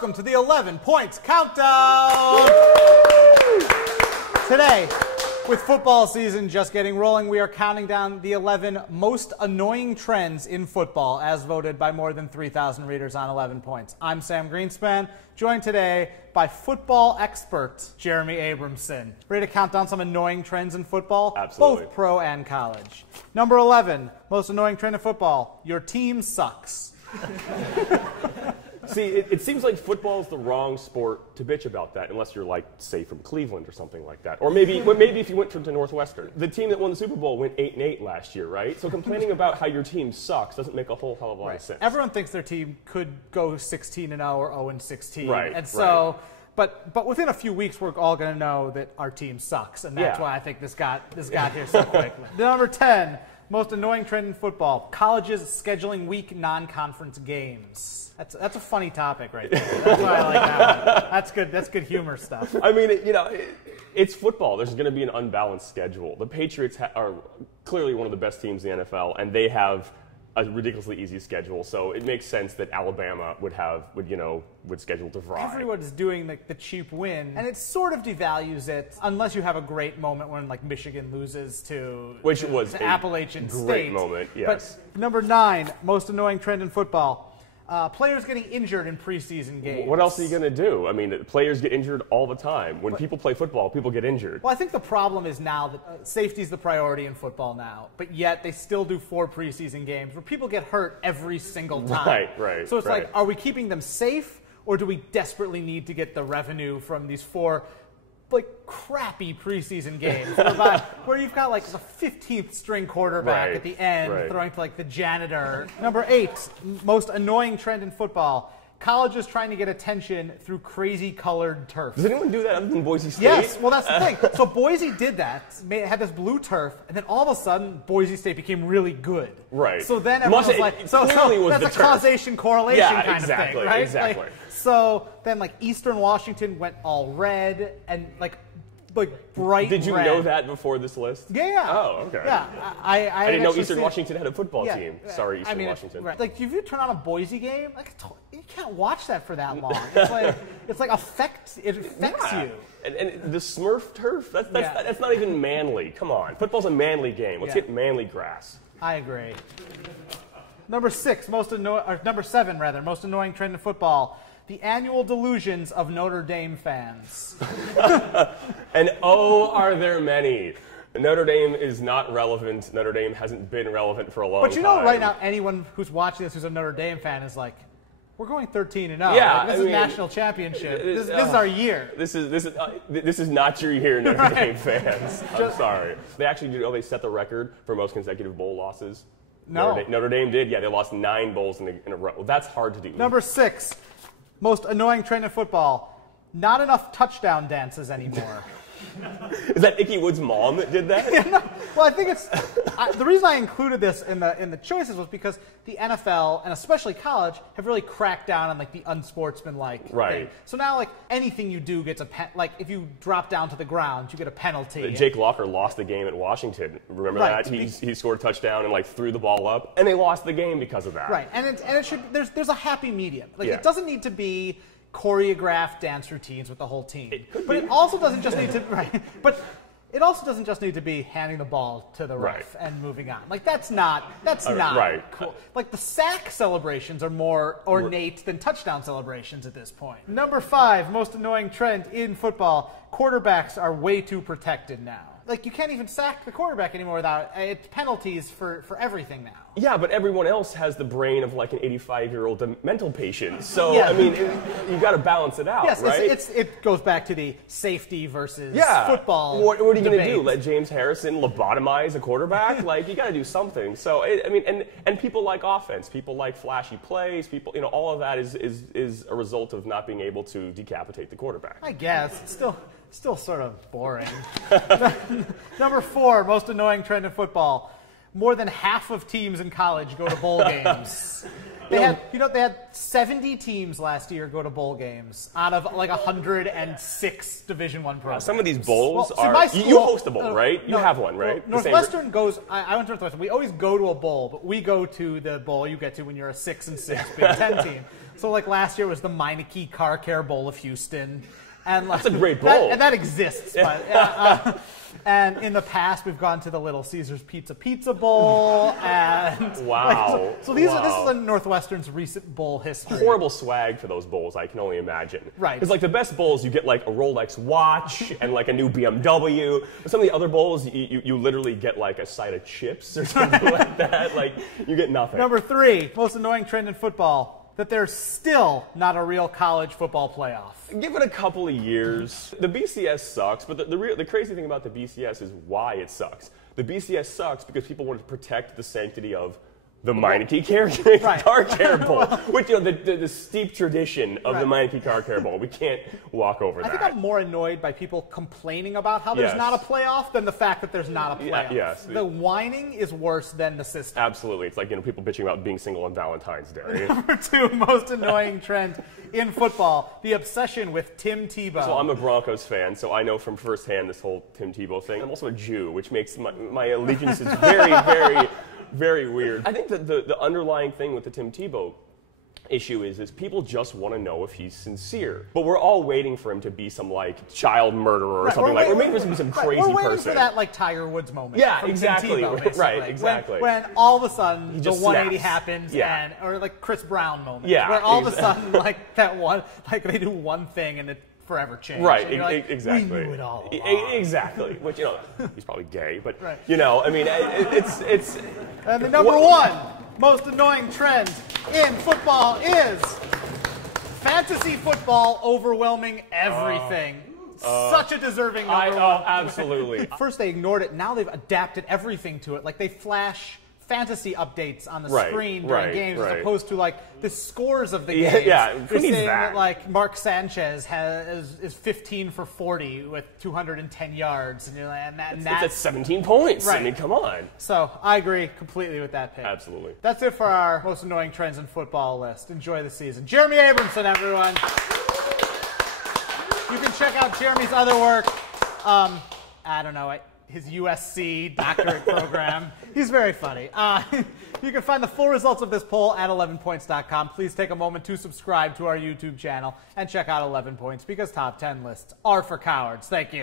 welcome to the 11 Points Countdown! Today, with football season just getting rolling, we are counting down the 11 most annoying trends in football, as voted by more than 3,000 readers on 11 Points. I'm Sam Greenspan, joined today by football expert Jeremy Abramson. Ready to count down some annoying trends in football? Absolutely. Both pro and college. Number 11, most annoying trend in football, your team sucks. See, it seems like football is the wrong sport to bitch about that, unless you're, like, say, from Cleveland or something like that. Or maybe if you went to Northwestern. The team that won the Super Bowl went 8-8 last year, right? So complaining about how your team sucks doesn't make a whole hell of a lot of sense. Everyone thinks their team could go 16-0 or 0-16. Right. And so, but within a few weeks, we're all going to know that our team sucks, and that's why I think this got here so quickly. Number 10, most annoying trend in football: colleges scheduling weak non-conference games. That's a funny topic right there. That's why I like that one. That's good. That's good humor stuff. I mean, it's football. There's going to be an unbalanced schedule. The Patriots are clearly one of the best teams in the NFL, and they have a ridiculously easy schedule. So it makes sense that Alabama would schedule to fry. Everyone's doing the cheap win, and it sort of devalues it unless you have a great moment when like Michigan loses to Appalachian State. Great moment. Yes. But number 9, most annoying trend in football: players getting injured in preseason games. What else are you going to do? I mean, players get injured all the time. When people play football, people get injured. Well, I think the problem is now that safety is the priority in football now, but yet they still do 4 preseason games where people get hurt every single time. Right. So it's like, are we keeping them safe, or do we desperately need to get the revenue from these 4 crappy preseason games where you've got like the 15th string quarterback at the end throwing to like the janitor? Number 8, most annoying trend in football: colleges trying to get attention through crazy colored turf. Does anyone do that other than Boise State? Yes, well that's the thing. So Boise did that, had this blue turf, and then all of a sudden Boise State became really good. Right. So then everyone was like, so that's a causation correlation kind of thing, right? Exactly. So then, like, Eastern Washington went all red and like bright red. Did you know that before this list? Yeah. Oh, okay. Yeah, I didn't know Eastern Washington had a football team. Sorry, Eastern Washington. Like, if you turn on a Boise game, you can't watch that for that long. It affects you. And the Smurf turf, that's not even manly. Come on, football's a manly game. Let's hit manly grass. I agree. Number 7, most annoying trend in football: the annual delusions of Notre Dame fans. And are there many? Notre Dame is not relevant. Notre Dame hasn't been relevant for a long time. But you know, right now, anyone who's watching this who's a Notre Dame fan is like, we're going 13-0. Yeah, this is national championship. This is our year. This is not your year, Notre Dame fans. I'm sorry. They actually they set the record for most consecutive bowl losses. No. Notre Dame did. Yeah, they lost 9 bowls in a row. Well, that's hard to do. Number 6, most annoying trend in football: not enough touchdown dances anymore. Is that Ickey Wood's mom that did that? Yeah, no. Well, I think it's the reason I included this in the choices was because the NFL and especially college have really cracked down on like the unsportsmanlike thing. So now like anything you do gets like if you drop down to the ground, you get a penalty. Jake Locker lost the game at Washington. Remember that? He scored a touchdown and like threw the ball up, and they lost the game because of that. Right, and it should there's a happy medium. Like it doesn't need to be choreographed dance routines with the whole team. It also doesn't just need to it also doesn't just need to be handing the ball to the ref and moving on. Like that's not cool. Like the sack celebrations are more ornate than touchdown celebrations at this point. Number 5, most annoying trend in football: quarterbacks are way too protected now. Like, you can't even sack the quarterback anymore without it's penalties for everything now. Yeah, but everyone else has the brain of like an 85-year-old mental patient. So, I mean, you got to balance it out, right? It goes back to the safety versus football. What are you going to do? Let James Harrison lobotomize a quarterback? Like, you got to do something. So, and people like offense. People like flashy plays. People, all of that is a result of not being able to decapitate the quarterback. I guess. It's still sort of boring. Number 4, most annoying trend in football: more than half of teams in college go to bowl games. They had 70 teams last year go to bowl games out of like 106 Division I programs. Some of these bowls are. My school, you host a bowl, right? You have one, right? Well, Northwestern goes. I went to Northwestern. We always go to a bowl, but we go to the bowl you get to when you're a 6-6 Big Ten team. So like last year was the Meineke Car Care Bowl of Houston. And like, that's a great bowl. That exists. But, and in the past, we've gone to the Little Caesars Pizza Bowl. And wow. So this is a Northwestern's recent bowl history. Horrible swag for those bowls, I can only imagine. Right. Because like the best bowls, you get like a Rolex watch and like a new BMW. But some of the other bowls, you literally get like a side of chips or something like that. Like you get nothing. Number 3, most annoying trend in football. That there's still not a real college football playoff. Give it a couple of years. The BCS sucks, but the crazy thing about the BCS is why it sucks. The BCS sucks because people want to protect the sanctity of the Meineke Car Care Bowl, which the steep tradition of the Meineke Car Care Bowl. We can't walk over that. I think I'm more annoyed by people complaining about how there's not a playoff than the fact that there's not a playoff. Yes. The whining is worse than the system. Absolutely. It's like people bitching about being single on Valentine's Day. Number 2, most annoying trend in football, the obsession with Tim Tebow. So I'm a Broncos fan, so I know from firsthand this whole Tim Tebow thing. I'm also a Jew, which makes my allegiance is very, very... very weird. I think that the underlying thing with the Tim Tebow issue is people just want to know if he's sincere. But we're all waiting for him to be some like child murderer or something like. We're waiting for him to be some crazy person. We're waiting for that like Tiger Woods moment. Yeah, from exactly. Tim Tebow, right, exactly. When all of a sudden the 180 snaps. happens, or like Chris Brown moment. Yeah, where all of a sudden like that one, like they do one thing and it forever changed. Right, like, exactly. We knew it all along. Exactly. Which he's probably gay, but I mean, it's. And the number 1 most annoying trend in football is fantasy football overwhelming everything. Such a deserving number 1. Absolutely. First they ignored it. Now they've adapted everything to it. Like they flash fantasy updates on the screen during games as opposed to like the scores of the games. Yeah, they're saying that like Mark Sanchez is 15 for 40 with 210 yards, and you're like, that's 17 points. Right. I mean, come on. So I agree completely with that pick. Absolutely. That's it for our most annoying trends in football list. Enjoy the season. Jeremy Abramson, everyone. You can check out Jeremy's other work. I don't know. His USC doctorate program. He's very funny. You can find the full results of this poll at 11points.com. Please take a moment to subscribe to our YouTube channel and check out 11 Points because top 10 lists are for cowards. Thank you.